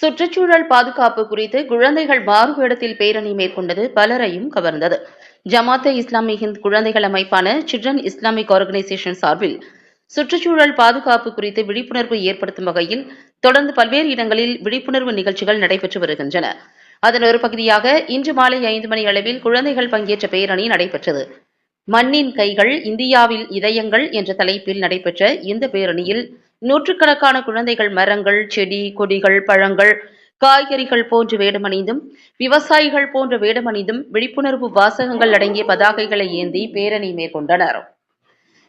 சுற்றுச்சூழல் பாதுகாப்பு குறித்து குழந்தைகள் மாறுவேடத்தில் பேரணி மேற்கொண்டது பலரையும் கவர்ந்தது. ஜமாத்தே இஸ்லாமி ஹிந்த் குழந்தைகள் அமைப்பான சில்ட்ரன் இஸ்லாமிக் ஆர்கனைசேஷன் சார்பில் சுற்றுச்சூழல் பாதுகாப்பு குறித்து விழிப்புணர்வு ஏற்படுத்தும் வகையில் தொடர்ந்து பல்வேறு இடங்களில் விழிப்புணர்வு நிகழ்ச்சிகள் நடைபெற்று வருகின்றன. அதன் ஒரு பகுதியாக இன்று மாலை ஐந்து மணி அளவில் குழந்தைகள் பங்கேற்ற பேரணி நடைபெற்றது. மண்ணின் கைகள் இந்தியாவில் இதயங்கள் என்ற தலைப்பில் நடைபெற்ற இந்த பேரணியில் நூற்றுக்கணக்கான குழந்தைகள் மரங்கள் செடி கொடிகள் பழங்கள் காய்கறிகள் போன்ற வேடமணிந்தும் விவசாயிகள் போன்ற வேடமணிந்தும் விழிப்புணர்வு வாசகங்கள் அடங்கிய பதாகைகளை ஏந்தி பேரணி மேற்கொண்டனர்.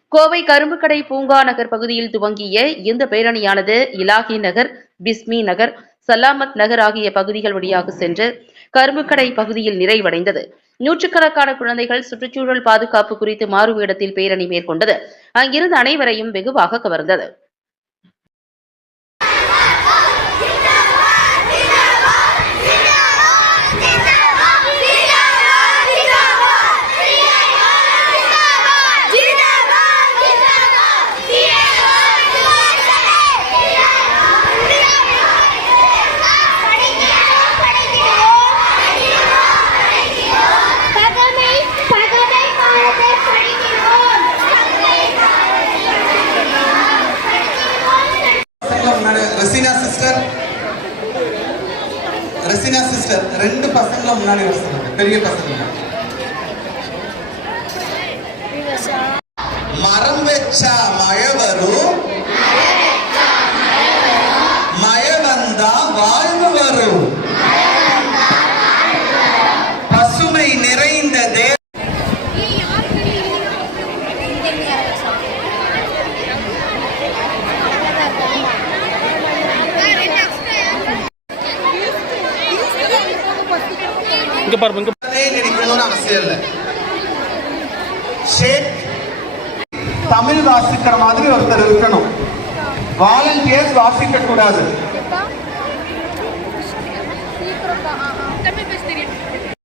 கோவை கரும்புக்கடை பூங்கா நகர் பகுதியில் துவங்கிய இந்த பேரணியானது இலாகி நகர் பிஸ்மி நகர் சலாமத் நகர் ஆகிய பகுதிகள் வழியாக சென்று கரும்புக்கடை பகுதியில் நிறைவடைந்தது. நூற்றுக்கணக்கான குழந்தைகள் சுற்றுச்சூழல் பாதுகாப்பு குறித்து மாறுவேடத்தில் பேரணி மேற்கொண்டது. அங்கிருந்த அனைவரையும் வெகுவாக கவர்ந்தது. ரெசினா சிஸ்டர். ரெசினா சிஸ்டர் ரெண்டு பசங்களும் முன்னாடி வர சொல்லுங்க பெரிய பசங்க. இங்க பாருங்க இங்க நடிக்கணும்னு அவசியம் இல்லை. ஷேக் தமிழ் வாசிக்கிற மாதிரி ஒருத்தர் இருக்கணும். வாலண்டியர்ஸ் வாசிக்க கூடாது